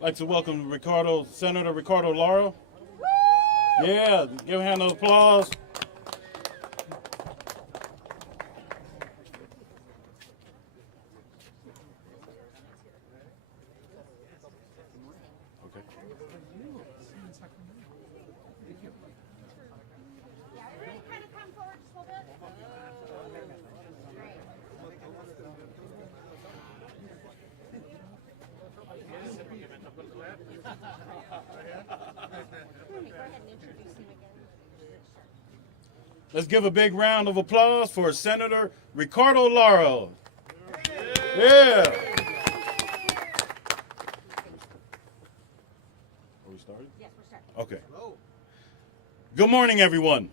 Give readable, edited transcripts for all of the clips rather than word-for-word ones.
I'd like to welcome Senator Ricardo Lara. Yeah, give a hand of applause. Okay. Let's give a big round of applause for Senator Ricardo Lara. Yeah. Are we started? Yes, we're starting. Okay. Good morning, everyone.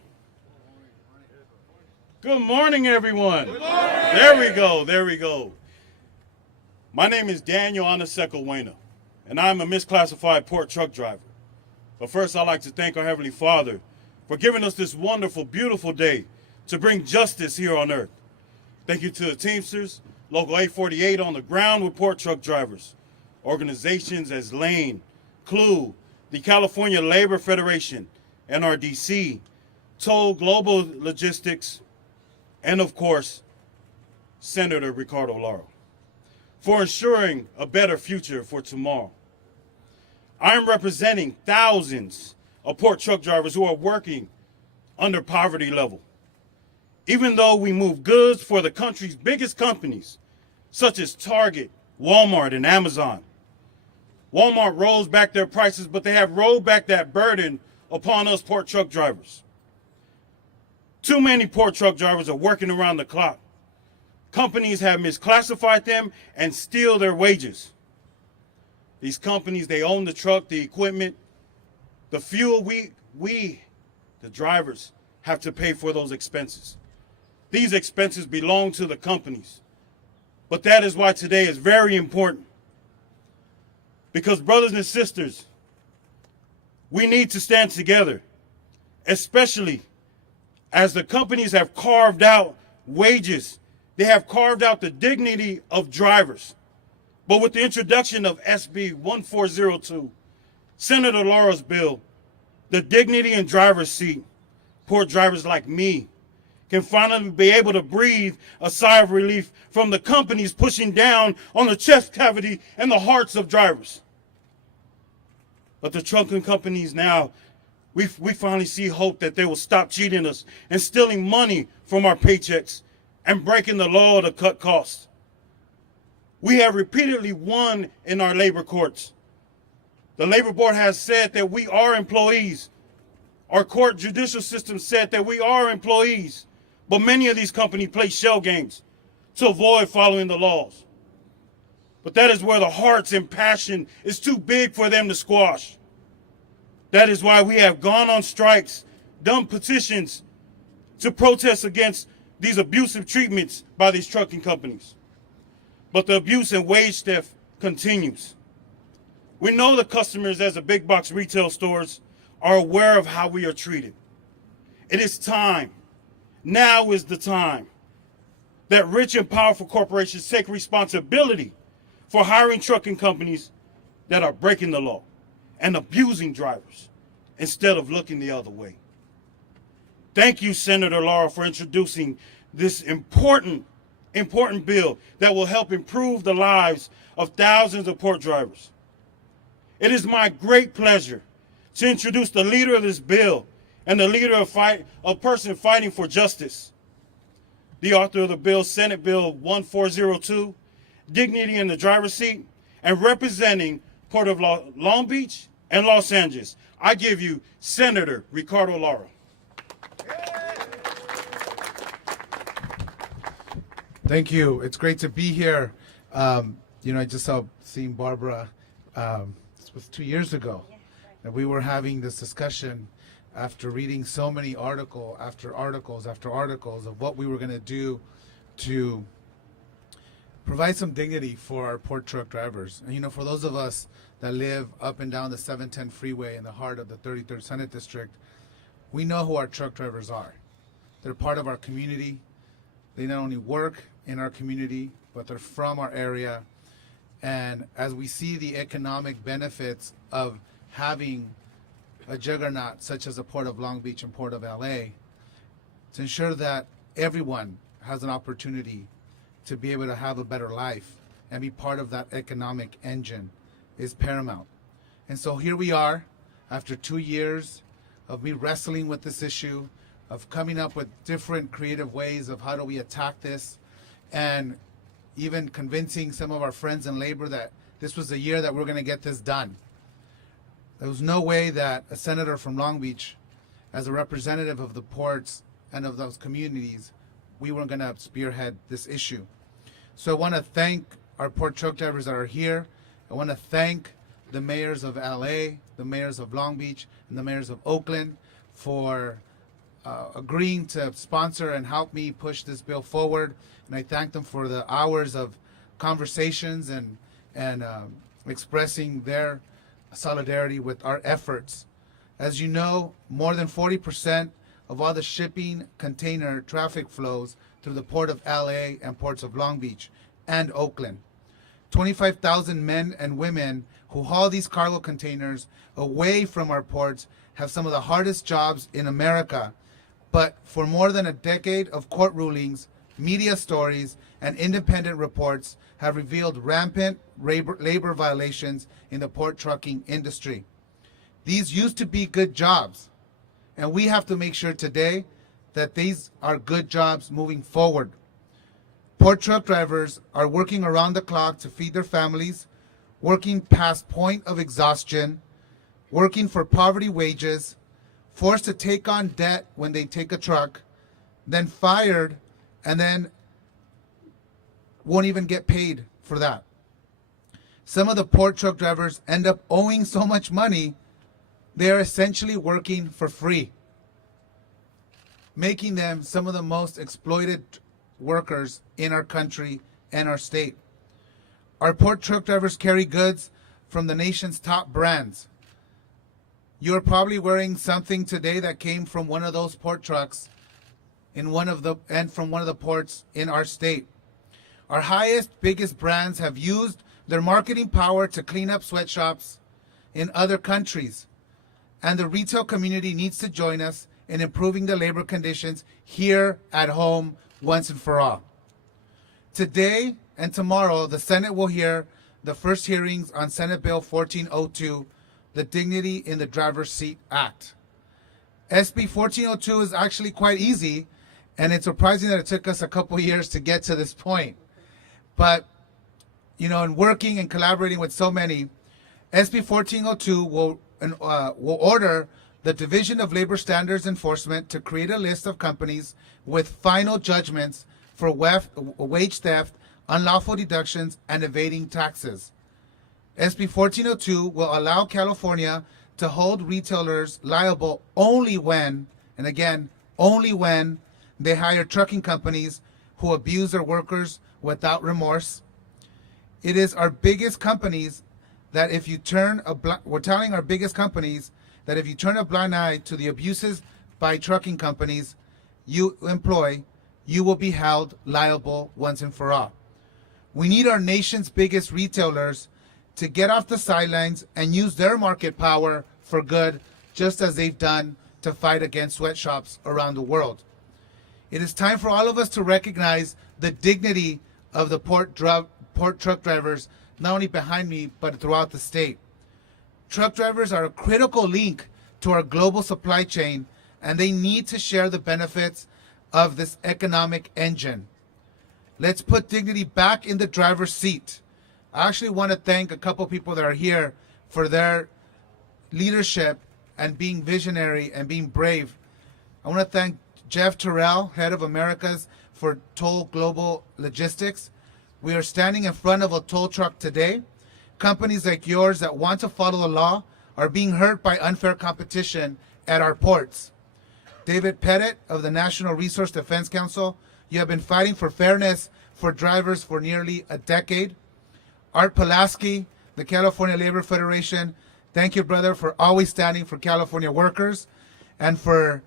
Good morning, everyone. Good morning. There we go. There we go. My name is Daniel Anaseco-Wena, and I'm a misclassified port truck driver. But first, I'd like to thank our Heavenly Father for giving us this wonderful, beautiful day to bring justice here on earth. Thank you to the Teamsters, Local 848 on the ground with port truck drivers, organizations as Lane, CLU, the California Labor Federation, NRDC, Toll Global Logistics, and of course, Senator Ricardo Lara, for ensuring a better future for tomorrow. I am representing thousands of port truck drivers who are working under poverty level. Even though we move goods for the country's biggest companies, such as Target, Walmart, and Amazon. Walmart rolls back their prices, but they have rolled back that burden upon us port truck drivers. Too many port truck drivers are working around the clock. Companies have misclassified them and steal their wages. These companies, they own the truck, the equipment, the fuel. We, the drivers, have to pay for those expenses. These expenses belong to the companies. But that is why today is very important. Because brothers and sisters, we need to stand together, especially as the companies have carved out wages. They have carved out the dignity of drivers. But with the introduction of SB 1402, Senator Lara's bill, the dignity in driver's seat, poor drivers like me can finally be able to breathe a sigh of relief from the companies pushing down on the chest cavity and the hearts of drivers. But the trucking companies now, we finally see hope that they will stop cheating us and stealing money from our paychecks and breaking the law to cut costs. We have repeatedly won in our labor courts. The labor board has said that we are employees. Our court judicial system said that we are employees. But many of these companies play shell games to avoid following the laws. But that is where the hearts and passion is too big for them to squash. That is why we have gone on strikes, done petitions to protest against these abusive treatments by these trucking companies. But the abuse and wage theft continues. We know the customers as the big box retail stores are aware of how we are treated. It is time, now is the time, that rich and powerful corporations take responsibility for hiring trucking companies that are breaking the law and abusing drivers instead of looking the other way. Thank you, Senator Lara, for introducing this important bill that will help improve the lives of thousands of port drivers. It is my great pleasure to introduce the leader of this bill and the leader of a person fighting for justice. The author of the bill, Senate Bill 1402, Dignity in the Driver's Seat, and representing Port of Long Beach and Los Angeles, I give you Senator Ricardo Lara. Thank you. It's great to be here. I just seen Barbara. This was 2 years ago, and we were having this discussion after reading so many articles of what we were going to do to provide some dignity for our port truck drivers. And for those of us that live up and down the 710 freeway in the heart of the 33rd Senate District, we know who our truck drivers are. They're part of our community. They not only work in our community, but they're from our area. And as we see the economic benefits of having a juggernaut such as the Port of Long Beach and Port of LA, to ensure that everyone has an opportunity to be able to have a better life and be part of that economic engine is paramount. And so here we are, after 2 years of me wrestling with this issue, of coming up with different creative ways of how do we attack this, and even convincing some of our friends in labor that this was the year that we're going to get this done. There was no way that a senator from Long Beach, as a representative of the ports and of those communities, we weren't going to spearhead this issue. So I want to thank our port truck drivers that are here. I want to thank the mayors of LA, the mayors of Long Beach, and the mayors of Oakland for agreeing to sponsor and help me push this bill forward. And I thank them for the hours of conversations and expressing their solidarity with our efforts. As you know, more than 40% of all the shipping container traffic flows through the Port of LA and ports of Long Beach and Oakland. 25,000 men and women who haul these cargo containers away from our ports have some of the hardest jobs in America. But for more than a decade of court rulings, media stories, and independent reports have revealed rampant labor violations in the port trucking industry. These used to be good jobs, and we have to make sure today that these are good jobs moving forward. Port truck drivers are working around the clock to feed their families, working past point of exhaustion, working for poverty wages, forced to take on debt when they take a truck, then fired, and then won't even get paid for that. Some of the port truck drivers end up owing so much money, they are essentially working for free, making them some of the most exploited workers in our country and our state. Our port truck drivers carry goods from the nation's top brands. You're probably wearing something today that came from one of those port trucks from one of the ports in our state. Our highest, biggest brands have used their marketing power to clean up sweatshops in other countries. And the retail community needs to join us in improving the labor conditions here at home once and for all. Today and tomorrow, the Senate will hear the first hearings on Senate Bill 1402, the Dignity in the Driver's Seat Act. SB 1402 is actually quite easy, and it's surprising that it took us a couple years to get to this point. But, you know, in working and collaborating with so many, SB 1402 will order the Division of Labor Standards Enforcement to create a list of companies with final judgments for wage theft, unlawful deductions, and evading taxes. SB 1402 will allow California to hold retailers liable only when, and again, only when they hire trucking companies who abuse their workers without remorse. It is our biggest companies that if you turn we're telling our biggest companies that if you turn a blind eye to the abuses by trucking companies you employ, you will be held liable once and for all. We need our nation's biggest retailers to get off the sidelines and use their market power for good, just as they've done to fight against sweatshops around the world. It is time for all of us to recognize the dignity of the port truck drivers, not only behind me, but throughout the state. Truck drivers are a critical link to our global supply chain, and they need to share the benefits of this economic engine. Let's put dignity back in the driver's seat. I actually want to thank a couple people that are here for their leadership and being visionary and being brave. I want to thank Jeff Terrell, head of Americas for Toll Global Logistics. We are standing in front of a toll truck today. Companies like yours that want to follow the law are being hurt by unfair competition at our ports. David Pettit of the National Resource Defense Council, you have been fighting for fairness for drivers for nearly a decade. Art Pulaski, the California Labor Federation, thank you, brother, for always standing for California workers and for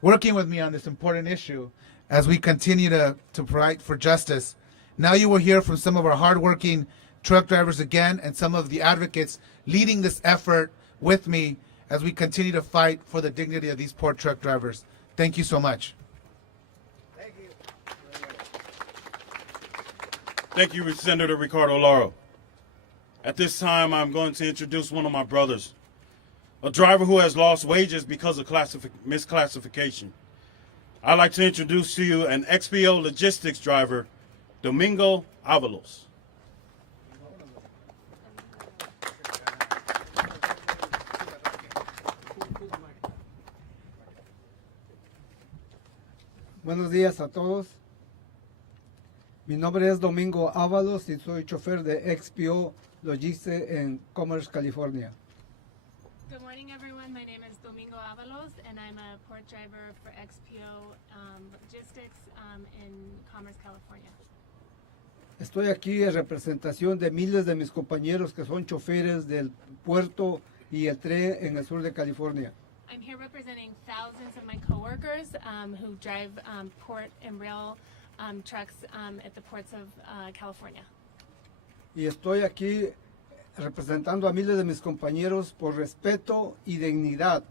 working with me on this important issue as we continue to fight for justice. Now you will hear from some of our hardworking truck drivers again and some of the advocates leading this effort with me as we continue to fight for the dignity of these port truck drivers. Thank you so much. Thank you, Senator Ricardo Lara. At this time, I'm going to introduce one of my brothers, a driver who has lost wages because of misclassification. I'd like to introduce to you an XPO logistics driver, Domingo Avalos. Buenos días a todos. Mi nombre es Domingo Ábalos y soy chofer de XPO Logistics en Commerce, California. Good morning, everyone. My name is Domingo Avalos, and I'm a port driver for XPO Logistics in Commerce, California. Estoy aquí en representación de miles de mis compañeros que son choferes del puerto y el tren en el sur de California. I'm here representing thousands of my coworkers who drive port and rail trucks at the ports of California. Y estoy aquí representando a miles de mis compañeros por respeto y dignidad,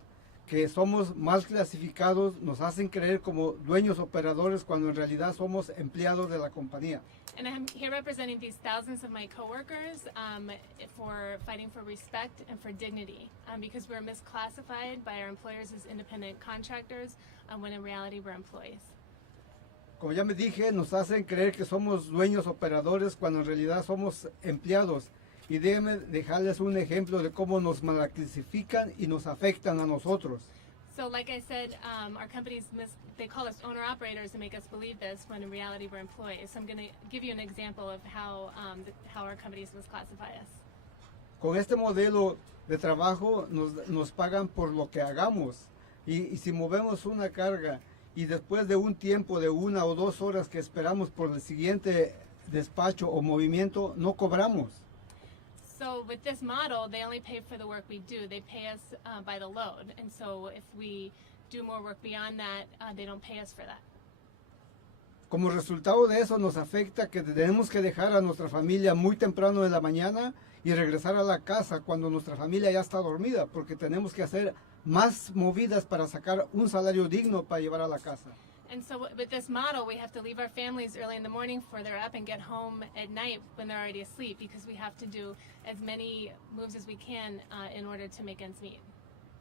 que somos mal clasificados, nos hacen creer como dueños operadores cuando en realidad somos empleados de la compañía. And I'm here representing these thousands of my coworkers for fighting for respect and for dignity because we're misclassified by our employers as independent contractors when in reality we're employees. Como ya me dije, nos hacen creer que somos dueños operadores cuando en realidad somos empleados. Y déjenme dejarles un ejemplo de cómo nos malclasifican y nos afectan a nosotros. So like I said, our companies, they call us owner-operators and make us believe this when in reality we're employees. So I'm going to give you an example of how our companies misclassify us. Con este modelo de trabajo nos pagan por lo que hagamos. Y si movemos una carga y después de un tiempo de 1 o 2 horas que esperamos por el siguiente despacho o movimiento, no cobramos. So with this model, they only pay for the work we do. They pay us by the load. And so if we do more work beyond that, they don't pay us for that. Como resultado de eso nos afecta que tenemos que dejar a nuestra familia muy temprano en la mañana y regresar a la casa cuando nuestra familia ya está dormida, porque tenemos que hacer más movidas para sacar un salario digno para llevar a la casa. And so with this model, we have to leave our families early in the morning before they're up and get home at night when they're already asleep because we have to do as many moves as we can in order to make ends meet.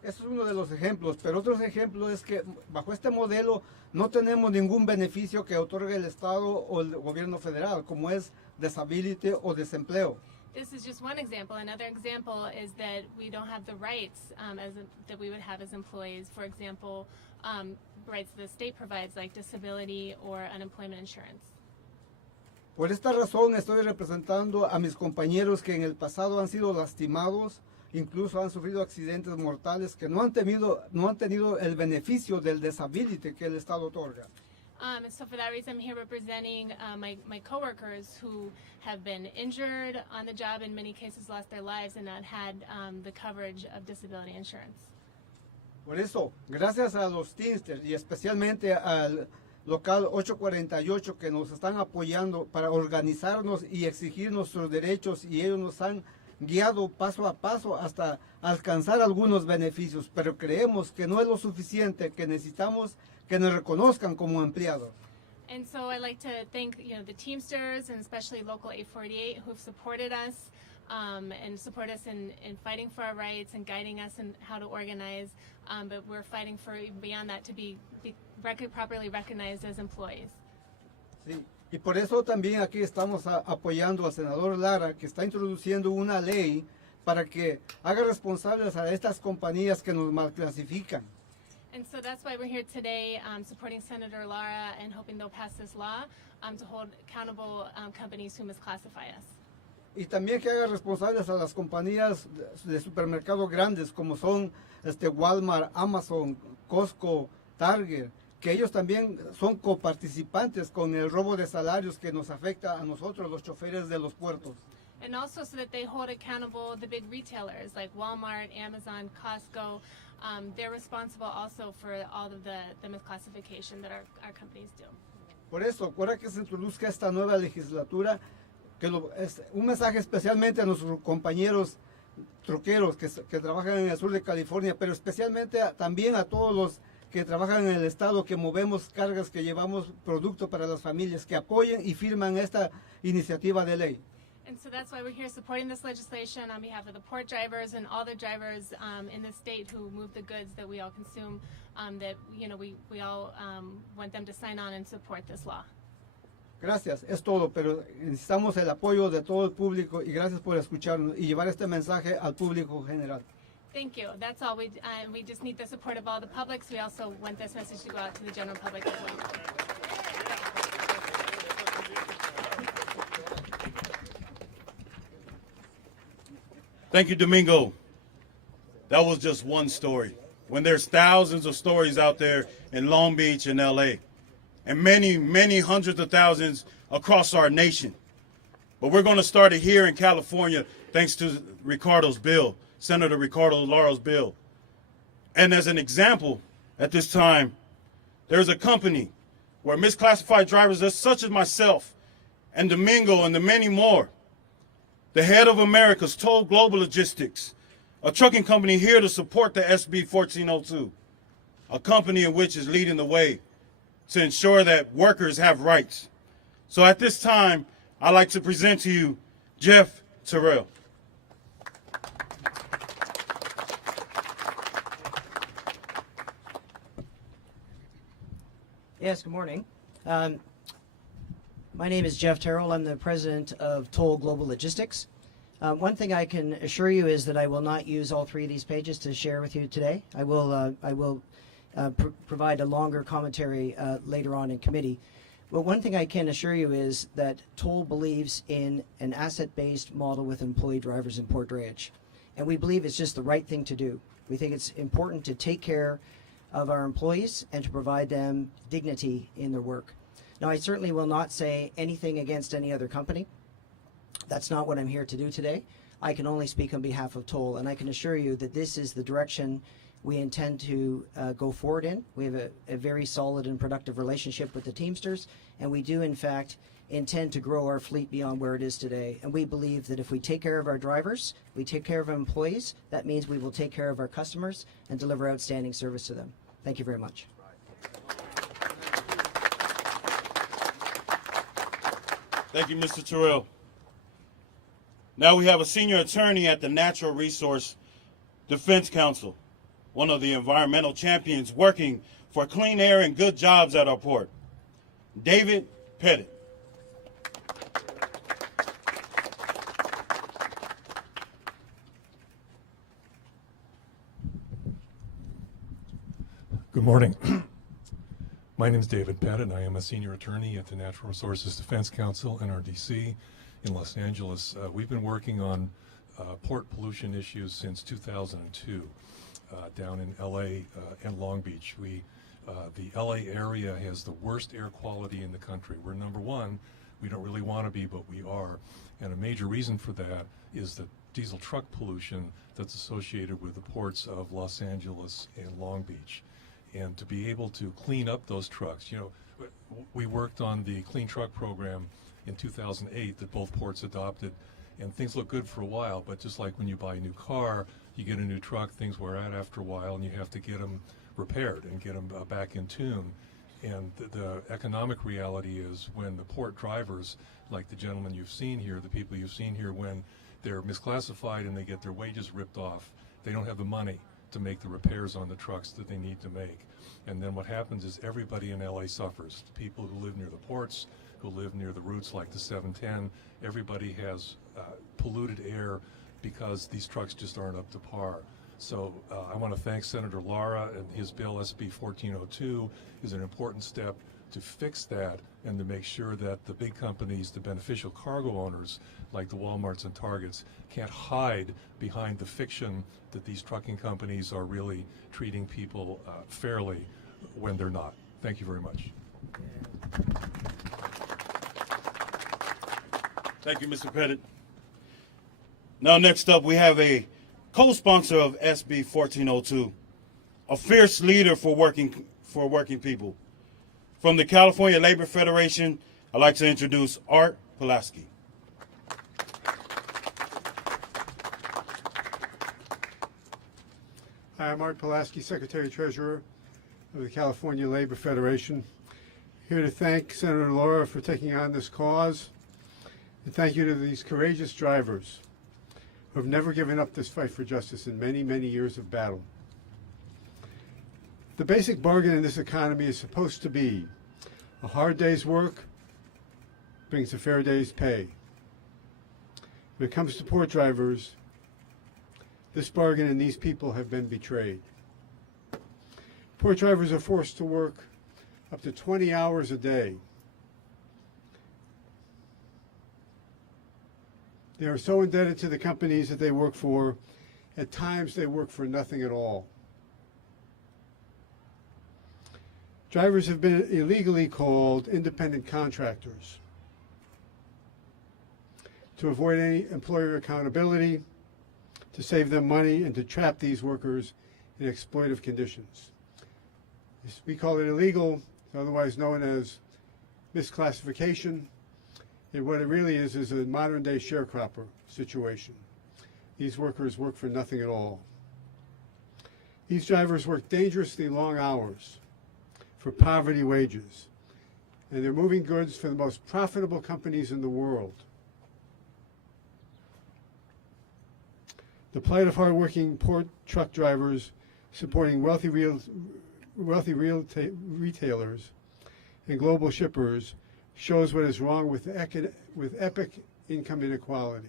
Eso es uno de los ejemplos, pero otro ejemplo es que bajo este modelo no tenemos ningún beneficio que otorgue el Estado o el gobierno federal, como es disability o desempleo. This is just one example. Another example is that we don't have the rights that we would have as employees. For example, rights the state provides like disability or unemployment insurance. Por esta razón estoy representando a mis compañeros que en el pasado han sido lastimados, incluso han sufrido accidentes mortales que no han tenido el beneficio del disability que el Estado otorga. And so for that reason, I'm here representing my coworkers who have been injured on the job, in many cases lost their lives, and not had the coverage of disability insurance. Por eso, gracias a los Teamsters y especialmente al local 848 que nos están apoyando para organizarnos y exigir nuestros derechos, y ellos nos han guiado paso a paso hasta alcanzar algunos beneficios, pero creemos que no es lo suficiente, que necesitamos que nos reconozcan como empleados. And so I'd like to thank the Teamsters and especially Local 848 who've supported us and support us in fighting for our rights and guiding us in how to organize. But we're fighting for beyond that to be properly recognized as employees. Sí. Y por eso también aquí estamos apoyando al senador Lara, que está introduciendo una ley para que haga responsables a estas compañías que nos malclasifican. And so that's why we're here today supporting Senator Lara and hoping they'll pass this law to hold accountable companies who misclassify us. Y también que haga responsables a las compañías de supermercados grandes como son Walmart, Amazon, Costco, Target, que ellos también son coparticipantes con el robo de salarios que nos afecta a nosotros, los choferes de los puertos. And also so that they hold accountable the big retailers like Walmart, Amazon, Costco. They're responsible also for all of the misclassification that our companies do. Por eso, ahora que se introduzca esta nueva legislatura, es un mensaje especialmente a nuestros compañeros troqueros que trabajan en el sur de California, pero especialmente también a todos los que trabajan en el estado, que movemos cargas, que llevamos producto para las familias, que apoyen y firman esta iniciativa de ley. And so that's why we're here supporting this legislation on behalf of the port drivers and all the drivers in the state who move the goods that we all consume, that, you know, we all want them to sign on and support this law. Gracias, es todo, pero necesitamos el apoyo de todo el público y gracias por escucharnos y llevar este mensaje al público general. Thank you. That's all. We just need the support of all the public, so we also want this message to go out to the general public as well. Thank you, Domingo. That was just one story. When there's thousands of stories out there in Long Beach and LA, and many, many hundreds of thousands across our nation. But we're going to start it here in California, thanks to Ricardo's bill, Senator Ricardo Lara's bill. And as an example, at this time, there's a company where misclassified drivers, such as myself and Domingo and the many more, the head of America's Toll Global Logistics, a trucking company here to support the SB 1402, a company in which is leading the way to ensure that workers have rights. So at this time, I'd like to present to you Jeff Terrell. Yes, good morning. My name is Jeff Terrell. I'm the president of Toll Global Logistics. One thing I can assure you is that I will not use all three of these pages to share with you today. I will provide a longer commentary later on in committee. But one thing I can assure you is that Toll believes in an asset-based model with employee drivers in port drayage. And we believe it's just the right thing to do. We think it's important to take care of our employees and to provide them dignity in their work. Now, I certainly will not say anything against any other company. That's not what I'm here to do today. I can only speak on behalf of Toll, and I can assure you that this is the direction we intend to go forward in. We have a very solid and productive relationship with the Teamsters, and we do, in fact, intend to grow our fleet beyond where it is today. And we believe that if we take care of our drivers, we take care of our employees, that means we will take care of our customers and deliver outstanding service to them. Thank you very much. Thank you, Mr. Terrell. Now we have a senior attorney at the Natural Resource Defense Council, one of the environmental champions working for clean air and good jobs at our port, David Pettit. Good morning. My name is David Pettit, and I am a senior attorney at the Natural Resources Defense Council, NRDC, in Los Angeles. We've been working on port pollution issues since 2002 down in LA and Long Beach. The LA area has the worst air quality in the country. We're number one. We don't really want to be, but we are. And a major reason for that is the diesel truck pollution that's associated with the ports of Los Angeles and Long Beach. And to be able to clean up those trucks, you know, we worked on the clean truck program in 2008 that both ports adopted, and things look good for a while, but just like when you buy a new car, you get a new truck, things wear out after a while, and you have to get them repaired and get them back in tune. And the economic reality is when the port drivers, like the gentleman you've seen here, the people you've seen here, when they're misclassified and they get their wages ripped off, they don't have the money to make the repairs on the trucks that they need to make. And then what happens is everybody in LA suffers. The people who live near the ports, who live near the routes like the 710, everybody has polluted air because these trucks just aren't up to par. So I want to thank Senator Lara, and his bill SB 1402 is an important step to fix that and to make sure that the big companies, the beneficial cargo owners like the Walmarts and Targets, can't hide behind the fiction that these trucking companies are really treating people fairly when they're not. Thank you very much. Thank you, Mr. Pettit. Now, next up, we have a co-sponsor of SB 1402, a fierce leader for working people, From the California Labor Federation, I'd like to introduce Art Pulaski. Hi, I'm Art Pulaski, Secretary-Treasurer of the California Labor Federation. Here to thank Senator Lara for taking on this cause, and thank you to these courageous drivers who have never given up this fight for justice in many, many years of battle. The basic bargain in this economy is supposed to be a hard day's work brings a fair day's pay. When it comes to port drivers, this bargain and these people have been betrayed. Port drivers are forced to work up to 20 hours a day. They are so indebted to the companies that they work for, at times they work for nothing at all. Drivers have been illegally called independent contractors to avoid any employer accountability, to save them money, and to trap these workers in exploitive conditions. We call it illegal, otherwise known as misclassification. And what it really is a modern-day sharecropper situation. These workers work for nothing at all. These drivers work dangerously long hours for poverty wages, and they're moving goods for the most profitable companies in the world. The plight of hardworking port truck drivers supporting wealthy retailers and global shippers shows what is wrong with epic income inequality.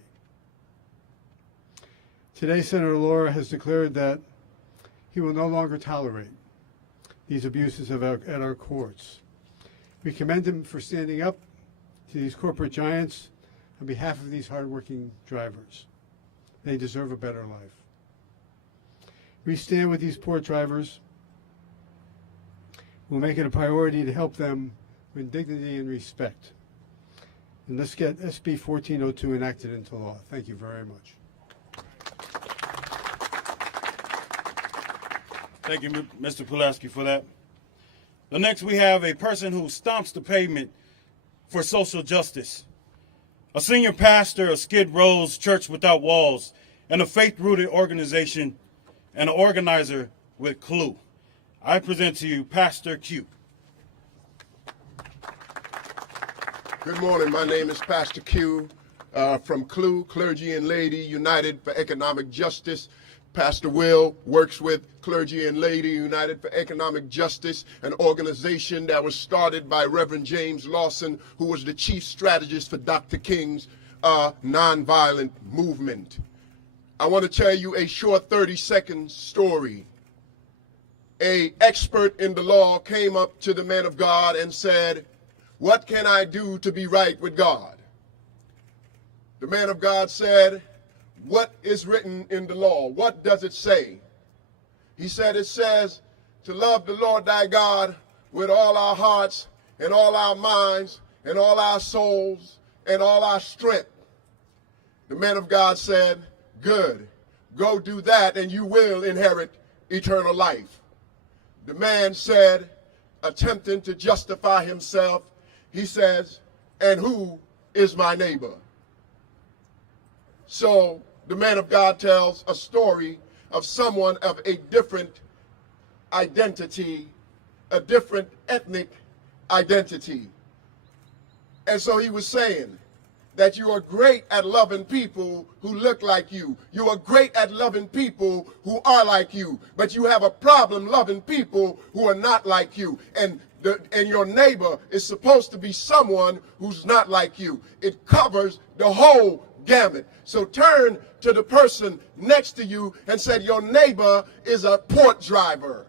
Today, Senator Lara has declared that he will no longer tolerate these abuses at our courts. We commend him for standing up to these corporate giants on behalf of these hardworking drivers. They deserve a better life. We stand with these port drivers. We'll make it a priority to help them with dignity and respect. And let's get SB 1402 enacted into law. Thank you very much. Thank you, Mr. Pulaski, for that. The next, we have a person who stomps the pavement for social justice. A senior pastor of Skid Row's Church Without Walls, and a faith-rooted organization, and an organizer with Clue. I present to you Pastor Q. Good morning. My name is Pastor Q from Clue, Clergy and Lady United for Economic Justice. Pastor Will works with Clergy and Lady United for Economic Justice, an organization that was started by Reverend James Lawson, who was the chief strategist for Dr. King's nonviolent movement. I want to tell you a short 30-second story. An expert in the law came up to the man of God and said, "What can I do to be right with God?" The man of God said, "What is written in the law? What does it say?" He said, "It says to love the Lord thy God with all our hearts and all our minds and all our souls and all our strength." The man of God said, "Good. Go do that and you will inherit eternal life." The man said, attempting to justify himself, he says, "And who is my neighbor?" So the man of God tells a story of someone of a different identity, a different ethnic identity. And so he was saying that you are great at loving people who look like you. You are great at loving people who are like you. But you have a problem loving people who are not like you. And your neighbor is supposed to be someone who's not like you. It covers the whole gamut. So turn to the person next to you and say, your neighbor is a port driver.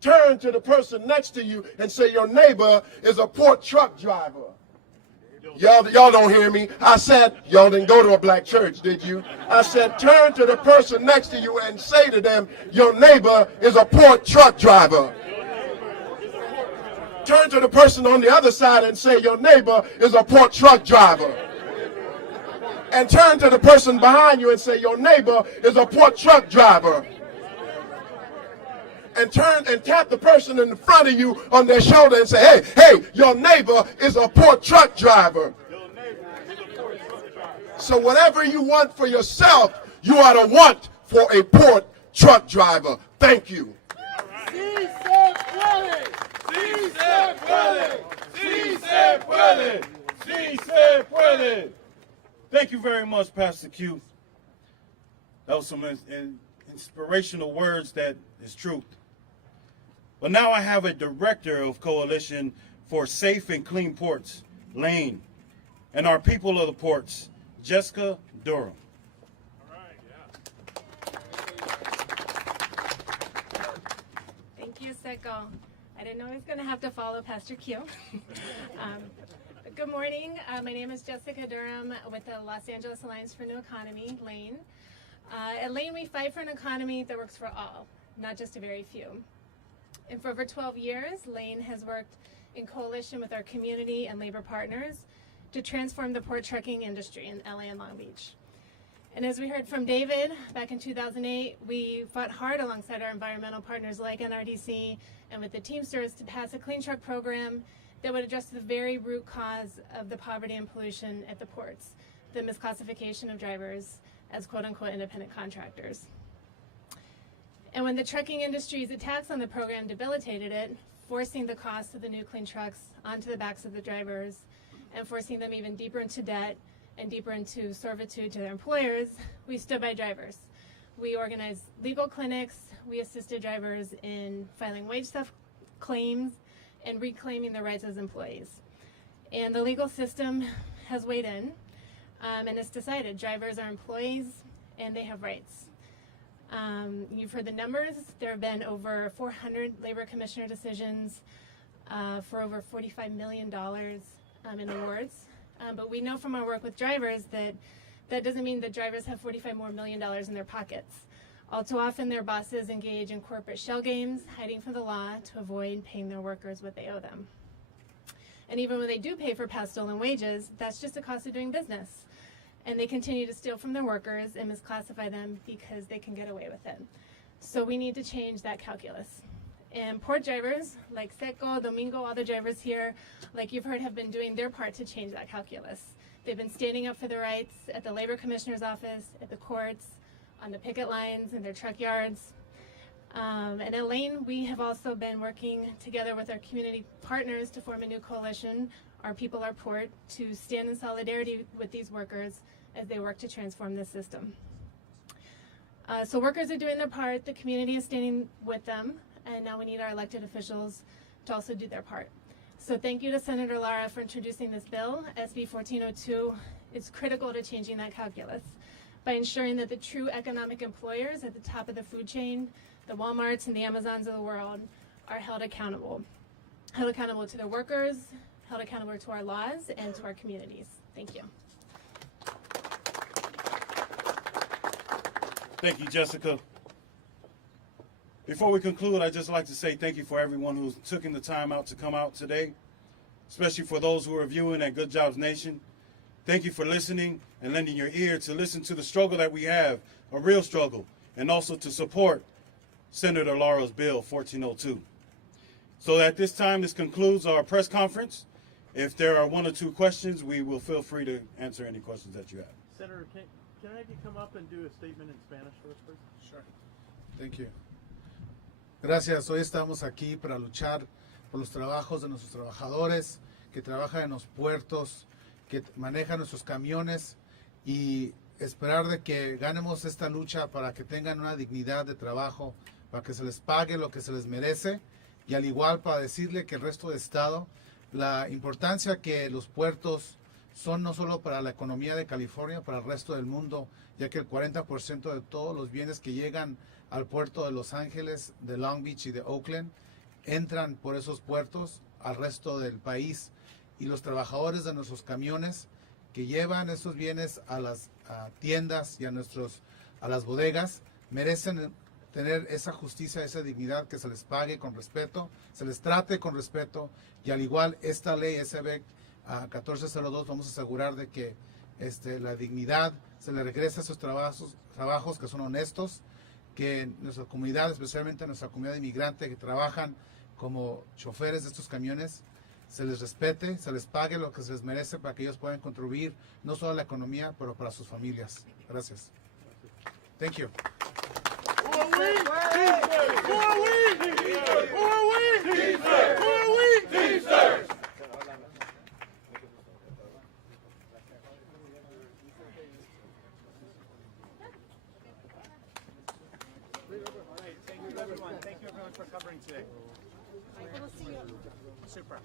Turn to the person next to you and say, your neighbor is a port truck driver. Y'all don't hear me. I said, y'all didn't go to a black church, did you? I said, turn to the person next to you and say to them, your neighbor is a port truck driver. Turn to the person on the other side and say, your neighbor is a port truck driver. And turn to the person behind you and say, your neighbor is a port truck driver. and turn and tap the person in front of you on their shoulder and say, hey, hey, your neighbor is a poor truck driver. So whatever you want for yourself, you ought to want for a poor truck driver. Thank you. Sí se puede. Sí se puede. Sí se puede. Sí se puede. Thank you very much, Pastor Q. That was some inspirational words that is truth. But now I have a director of Coalition for Safe and Clean Ports, Lane, and our people of the ports, Jessica Durham. Thank you, Seco. I didn't know I was going to have to follow Pastor Q. Good morning. My name is Jessica Durham with the Los Angeles Alliance for New Economy, Lane. At Lane, we fight for an economy that works for all, not just a very few. And for over 12 years, Lane has worked in coalition with our community and labor partners to transform the port trucking industry in LA and Long Beach. And as we heard from David back in 2008, we fought hard alongside our environmental partners like NRDC and with the Teamsters to pass a clean truck program that would address the very root cause of the poverty and pollution at the ports, the misclassification of drivers as quote-unquote independent contractors. And when the trucking industry's attacks on the program debilitated it, forcing the cost of the new clean trucks onto the backs of the drivers and forcing them even deeper into debt and deeper into servitude to their employers, we stood by drivers. We organized legal clinics, we assisted drivers in filing wage theft claims and reclaiming their rights as employees. And the legal system has weighed in and it's decided drivers are employees and they have rights. You've heard the numbers. There have been over 400 labor commissioner decisions for over $45 million in awards. But we know from our work with drivers that that doesn't mean that drivers have $45 million in their pockets. All too often, their bosses engage in corporate shell games, hiding from the law to avoid paying their workers what they owe them. And even when they do pay for past stolen wages, that's just a cost of doing business. And they continue to steal from their workers and misclassify them because they can get away with it. So we need to change that calculus. And port drivers, like Seco, Domingo, all the drivers here, like you've heard, have been doing their part to change that calculus. They've been standing up for their rights at the Labor Commissioner's office, at the courts, on the picket lines, in their truck yards. And at Lane, we have also been working together with our community partners to form a new coalition, Our People, Our Port, to stand in solidarity with these workers as they work to transform this system. So workers are doing their part, the community is standing with them, and now we need our elected officials to also do their part. So thank you to Senator Lara for introducing this bill. SB 1402 is critical to changing that calculus by ensuring that the true economic employers at the top of the food chain, the Walmarts and the Amazons of the world, are held accountable to their workers, held accountable to our laws, and to our communities. Thank you. Thank you, Jessica. Before we conclude, I'd just like to say thank you for everyone who's taking the time out to come out today, especially for those who are viewing at Good Jobs Nation. Thank you for listening and lending your ear to listen to the struggle that we have, a real struggle, and also to support Senator Lara's Bill 1402. So at this time, this concludes our press conference. If there are one or two questions, we will feel free to answer any questions that you have. Senator, can I have you come up and do a statement in Spanish for us, please? Sure. Thank you. Gracias. Hoy estamos aquí para luchar por los trabajos de nuestros trabajadores que trabajan en los puertos, que manejan nuestros camiones y esperar de que ganemos esta lucha para que tengan una dignidad de trabajo, para que se les pague lo que se les merece y al igual para decirle que el resto del estado, la importancia que los puertos son no solo para la economía de California, para el resto del mundo, ya que el 40% de todos los bienes que llegan al puerto de Los Ángeles, de Long Beach y de Oakland, entran por esos puertos al resto del país. Y los trabajadores de nuestros camiones que llevan esos bienes a las tiendas y a las bodegas, merecen tener esa justicia, esa dignidad, que se les pague con respeto, se les trate con respeto, y al igual esta ley SB 1402 vamos a asegurar de que la dignidad se le regrese a esos trabajos que son honestos, que en nuestra comunidad, especialmente en nuestra comunidad inmigrante que trabajan como choferes de estos camiones, se les respete, se les pague lo que se les merece para que ellos puedan contribuir no solo a la economía, pero para sus familias. Gracias. Thank you. Thank you, everyone. Thank you, everyone, for covering today. Super.